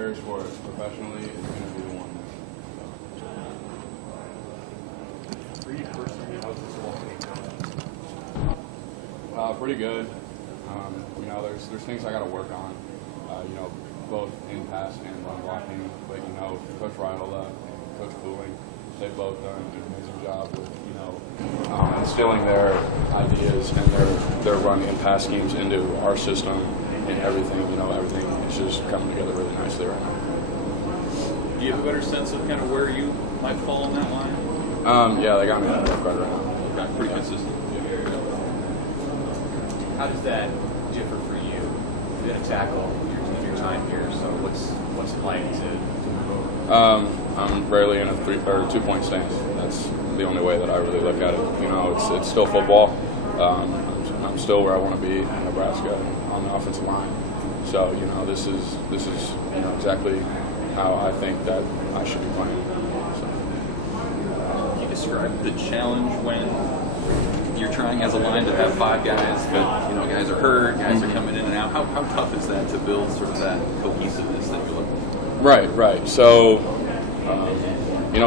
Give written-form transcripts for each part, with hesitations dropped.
prepares for it professionally is going to be the one. For you personally, how's this all going on? Pretty good. There's things I got to work on. Both in pass and run blocking. But Coach Rydell and Coach Cooling, they've both done an amazing job with instilling their ideas and their run and pass schemes into our system and everything. Everything is just coming together really nicely right now. Do you have a better sense of kind of where you might fall on that line? Yeah, they got me at left guard right now. Okay, pretty consistent. How does that differ for you? You've been a tackle your time here, so what's it like to move over? I'm rarely in a 3 or 2 point stance. That's the only way that I really look at it. It's still football. I'm still where I want to be in Nebraska on the offensive line. So this is exactly how I think that I should be playing. So. Can you describe the challenge when you're trying as a line to have 5 guys, but guys are hurt, guys are coming in and out? How tough is that to build sort of that cohesiveness that you're looking for? Right. So,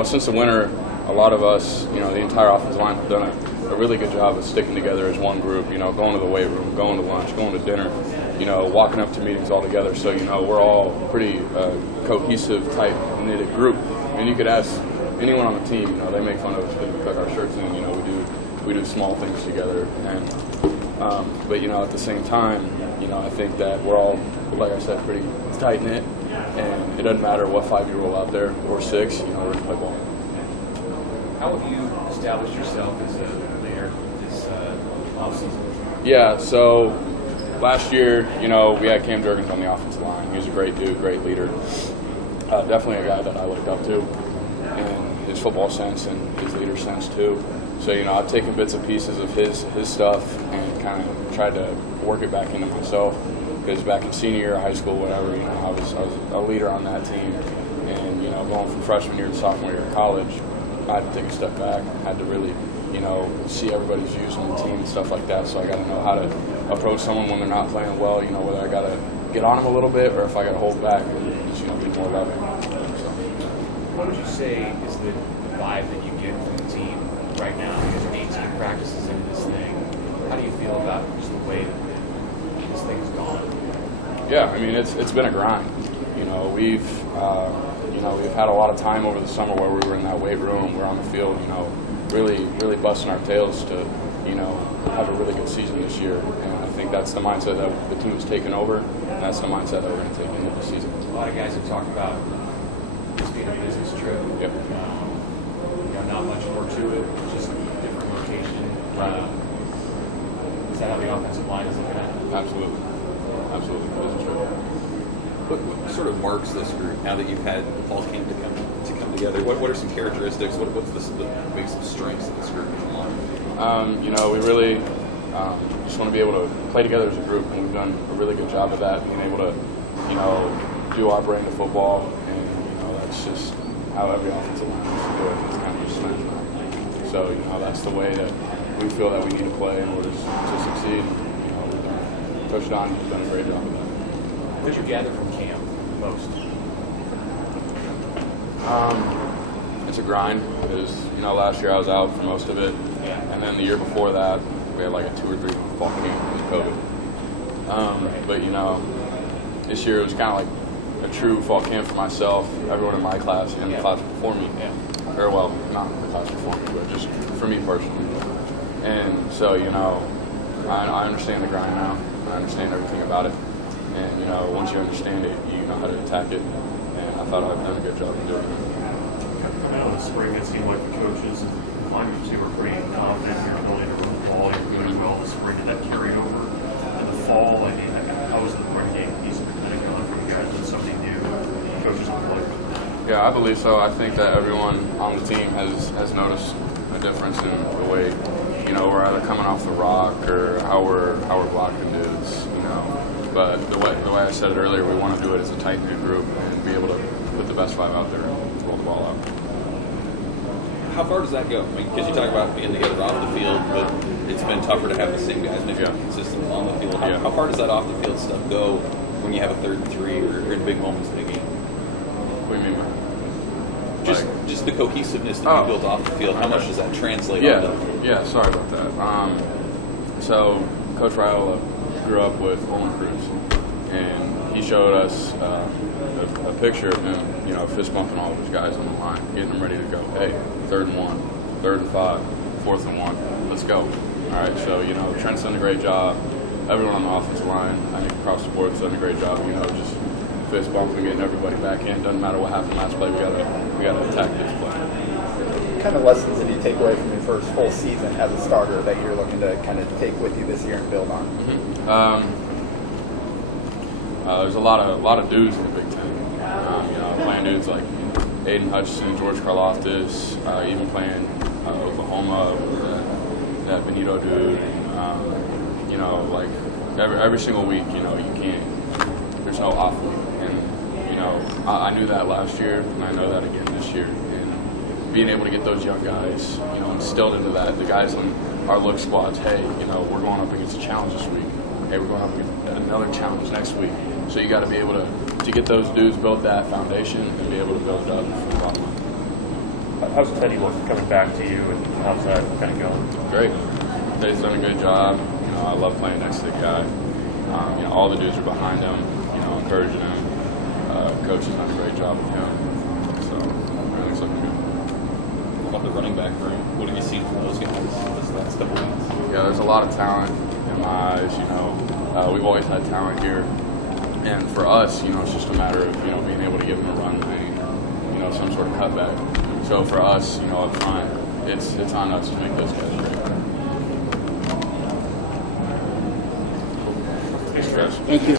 since the winter, a lot of us, the entire offensive line have done a really good job of sticking together as one group, going to the weight room, going to lunch, going to dinner, walking up to meetings all together. So, we're all pretty cohesive, tight-knitted group. I mean, you could ask anyone on the team, they make fun of us because we tuck our shirts in, we do small things together. And but, at the same time, I think that we're all, like I said, pretty tight-knit. And it doesn't matter what 5 you roll out there or 6, we're going to play ball. How have you established yourself as a leader this offseason? Yeah, so last year, we had Cam Jurgens on the offensive line. He was a great dude, great leader. Definitely a guy that I looked up to in his football sense and his leader sense too. So, I've taken bits and pieces of his stuff and kind of tried to work it back into myself. Because back in senior year of high school, whatever, I was a leader on that team. And, going from freshman year to sophomore year of college, I had to take a step back. I had to really, see everybody's views on the team and stuff like that. So I got to know how to approach someone when they're not playing well, whether I got to get on them a little bit or if I got to hold back and just, be more loving. So. What would you say is the vibe that you get from the team right now? Because 18 practices into this thing. How do you feel about just the way that this thing's gone? Yeah, I mean, it's been a grind. We've had a lot of time over the summer where we were in that weight room, we're on the field, really busting our tails to, have a really good season this year. And I think that's the mindset that the team has taken over, and that's the mindset that we're going to take into the season. A lot of guys have talked about this being a business trip. Yep. Not much more to it, just a different rotation. Is that how the offensive line is looking at it? Absolutely, business trip. What sort of marks this group now that you've had the fall camp to come together? What are some characteristics? What's maybe some strengths of this group as a line? We really just want to be able to play together as a group, and we've done a really good job of that, being able to, do our brand of football, and that's just how every offensive line needs to do it. It's kind of just smash mouth. So that's the way that we feel that we need to play in order to succeed. Coach Don has done a great job of that. What did you gather from camp most? It's a grind because last year I was out for most of it, and then the year before that we had like a 2 or 3 fall camp with COVID. But this year it was kind of like a true fall camp for myself, everyone in my class, and the class before me. Or well, not the class before me, but just for me personally. And so I understand the grind now. I understand everything about it. And, once you understand it, you know how to attack it. And I thought I've done a good job in doing it. Coming out of the spring, it seemed like the coaches and linemen were pretty confident in your ability to run the ball. You were doing well in the spring. Did that carry over in the fall? I mean, how was the run game piece of it kind of going from you guys with something new coaches would play with? Yeah, I believe so. I think that everyone on the team has noticed a difference in the way, we're either coming off the rock or how we're blocking dudes, But the way I said it earlier, we want to do it as a tight-knit group and be able to put the best 5 out there and roll the ball out. How far does that go? I mean, because you talk about being together off the field, but it's been tougher to have the same guys maybe consistent on the field. How far does that off the field stuff go when you have a 3rd and 3 or in big moments in the game? What do you mean by Just the cohesiveness that you built off the field. How much does that translate? onto? Yeah. Sorry about that. So Coach Raiola grew up with Olin Cruz, and he showed us a picture of him, fist bumping all of his guys on the line, getting them ready to go. Hey, 3rd and 1, 3rd and 5, 4th and 1, let's go. All right. So Trent's done a great job. Everyone on the offensive line, I think across the board, has done a great job. Just fist bumping, getting everybody back in. Doesn't matter what happened last play. We gotta attack this play. What kind of lessons did you take away from your first full season as a starter that you're looking to kind of take with you this year and build on? There's a lot of dudes in the Big Ten. Playing dudes like Aiden Hutchinson, George Karlaftis, even playing Oklahoma with that Benito dude. Like every single week, you can't. There's no off week, and I knew that last year, and I know that again this year. And being able to get those young guys, instilled into that, the guys in our look squads. Hey, we're going up against a challenge this week. Hey, we're going up against another challenge next week. So you got to be able to get those dudes, build that foundation, and be able to build it up from the bottom up. How's Teddy look coming back to you, and how's that kind of going? Great. Teddy's done a good job. I love playing next to the guy. All the dudes are behind him, encouraging him. Coach has done a great job with him. So everything's looking good. What about the running back room? What have you seen from those guys this last couple weeks? Yeah, there's a lot of talent in my eyes. We've always had talent here, and for us, it's just a matter of being able to give them a run lane, some sort of cutback. So for us, up front, it's on us to make those guys great. Thanks, guys. Thank you.